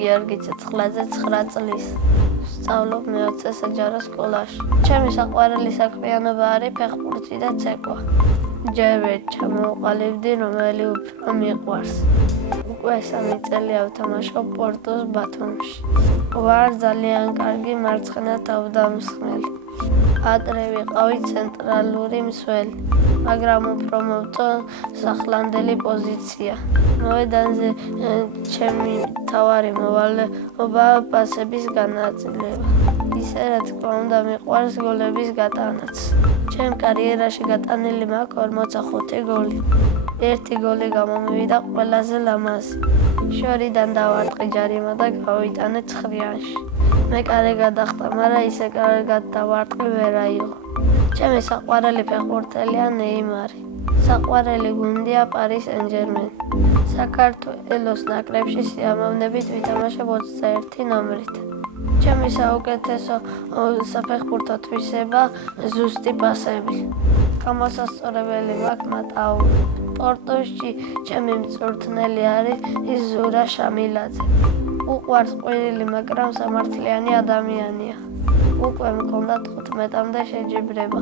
გიორგი ცეცხლაძე 9 წლის. სწავლობ მე-20 საჯარო სკოლაში. ჩემი საყვარელი საქმიანობა არის ფეხბურთი და ცეკვა. ჯერჯერობით ჩამოვყალიბდი, რომელი უფრო მიყვარს. უკვე 3 წელია ვთამაშობ პორტუს ბათუმში. ვარ ძალიან კარგი მარცხენა თავდამსხმელი. ადრე ვიყავი ცენტრალური მსველი, მაგრამ უფრო მოვწონს სახლანდელი პოზიცია. მოედანზე ჩემი მთავარი მოვალეობა პასების განაწილება. ისე რა თქმა უნდა მიყვარს გოლების გატანაც. ჩემ კარიერაში გატანილი მაქვს 45 გოლი. 1 გოლი გამომივიდა ყველაზე ლამაზი. შორიდან დავარტყი ჯარიმა და გავიტანე 9-იანში. მე კარგი გადახტა, მაგრამ ისე კარგად დავარტყი ვერ აიღო. ჩემი საყვარელი ფეხბურთელია ნეიმარი. საყვარელი გუნდია პარი სენ-ჟერმენი. საქართველოს ნაკრებში სიამოვნებით ვითამაშებ 21 ნომრით. ჩემი საუკეთესო საფეხბურთო თვისება ზუსტი პასები. გამოსასწორებელი მაქვს მატაური. პორტუში ჩემი მწვრთნელი არის ზურა შამილაძე. უყვარს ყვირილი, მაგრამ სამართლიანი ადამიანია. უკვე მქონდა 15-მდე შეჯიბრება.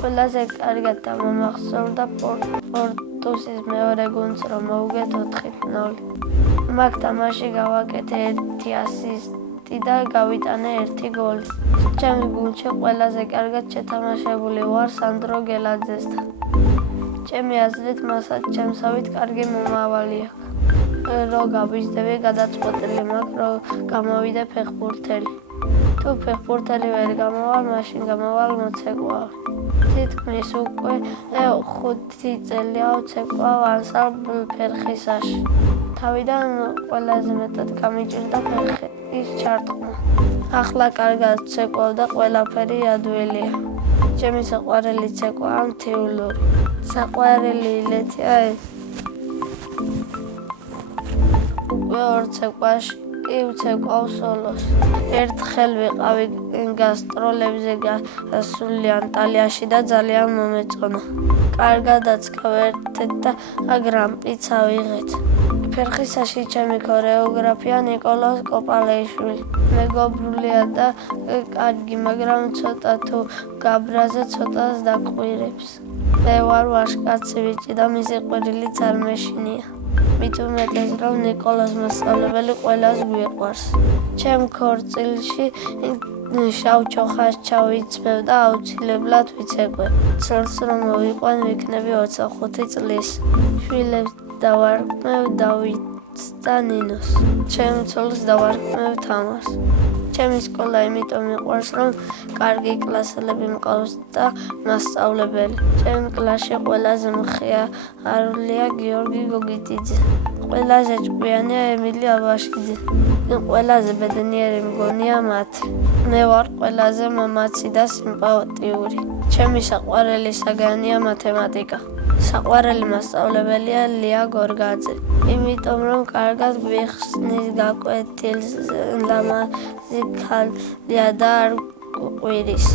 ყველაზე კარგად დამამახსოვრდა პორტუსის მეორე გუნდს, რომ მოვუგეთ 4-0. მაგ თამაში გავაკეთე 1 ასისტი და გავიტანე 1 გოლი. ჩემს გუნდში ყველაზე კარგად შეთამაშებული ვარ სანდრო გელაძესთან. ჩემი აზრით მასაც ჩემსავით კარგი მომავალი აქვს. რო გავიზრდები, გადაწყვეტილი მაქვს, რომ გამოვიდე ფეხბურთელი. თუ ფეხბურთელი ვერ გამოვალ, მაშინ გამოვალ მოცეკვავი. თითქმის უკვე 5 წელია ვცეკვავ ანსამბლ ფერხისაში. თავიდან ყველაზე მეტად გამიჭირდა ფეხის ჩარტყმა. ახლა კარგად ვცეკვავ და ყველაფერი ადვილია. ჩემი საყვარელი ცეკვაა მთიულური. საყვარელი ილეთია ეს. უკვე 2 ცეკვაში ვცეკვავ სოლოს. ერთხელ ვიყავი გასტროლებზე გასული ანტალიაში და ძალიან მომეწონა. კარგადაც გავერთეთ და გრან-პრიც ავიღეთ. ფერხისაში ჩემი ქორეოგრაფია ნიკოლოზ კოპალეიშვილი. მეგობრულია და კარგი, მაგრამ ცოტა თუ გაბრაზე ცოტას დაკვირებს. მე ვარ ვაჟკაცი ბიჭი და მისი ყვირილიც არ მეშინია. მით უმეტეს რომ ნიკოლოზ მასწავლებელი ყველას გვიყვარს. ჩემ ქორწილში შავ ჩოხას ჩავიცმევ და აუცილებლად ვიცეკვებ. ცოლს რომ მოვიყვან ვიქნები 25 წლის. შვილებს დავარქმევ დავითს და ნინოს. ჩემ ცოლს დავარქმევ თამარს. ჩემი სკოლა იმიტომ მიყვარს, რომ კარგი კლასელები მყავს და მასწავლებელი. ჩემ კლასში ყველაზე მხიარულია გიორგი გოგიტიძე. ყველაზე ჭკვიანია ემილი აბაშიძე. ყველაზე ბედნიერი მგონია მათი. მე ვარ ყველაზე მამაცი და სიმპათიური. ჩემი საყვარელი საგანია მათემატიკა. საყვარელი მასწავლებელია ლია გორგაძე. იმიტომ რომ კარგად გვიხსნის გაკვეთილს, ლამაზი ქალია და არ ყვირის.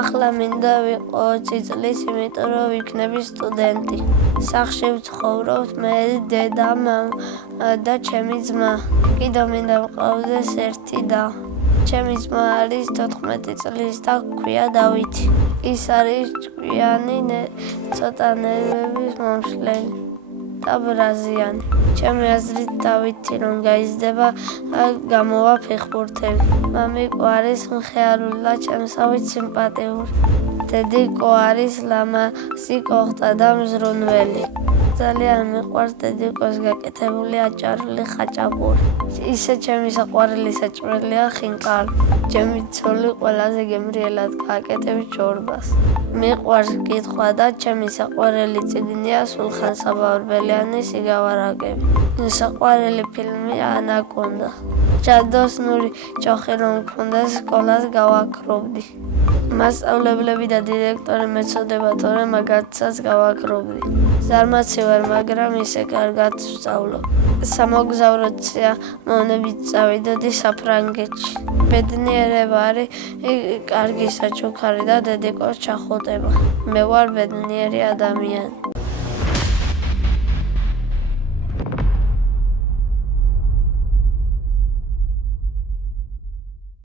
ახლა მინდა ვიყო 20 წლის, იმიტომ რომ ვიქნები სტუდენტი. სახლში ვცხოვრობთ მე, დედა, მამა და ჩემი ძმა. კიდევ მინდა მყავდეს 1 და. ჩემი ძმა არის 14 წლის და ჰქვია დავითი. ის არის ჭკვიანი, ცოტა ნერვების მომშლელი და ბრაზიანი. ჩემი აზრით დავითი რომ გაიზრდება, გამოვა ფეხბურთელი. მამიკო არის მხიარული და ჩემსავით სიმპათიური. დედიკო არის ლამაზი კოხტა და მზრუნველი. ძალიან მიყვარს დედიკოს გაკეთებული აჭარული ხაჭაპური. ისე ჩემი საყვარელი საჭმელია ხინკალი. ჩემი ცოლი ყველაზე გემრიელად გააკეთებს ჩორბას. მიყვარს კითხვა და ჩემი საყვარელი წიგნია სულხან საბარბელიანის სიგავარაკები. საყვარელი ფილმი ანაკონდა. ჯადოსნური ჭოხი რომ მქონდა სკოლას გავაქრობდი. მასწავლებლები და დირექტორი მეწოდებათ, თორემ მაგათაც გავაქრობდი. ზარმაცი ვარ, მაგრამ ისე კარგად ვსწავლობ. სამოგზაუროდ სიამოვნებით წავიდოდი საფრანგეთში. ბედნიერება არის კარგი საჩუქარი და დედიკოს ჩახუტება. მე ვარ ბედნიერი ადამიანი.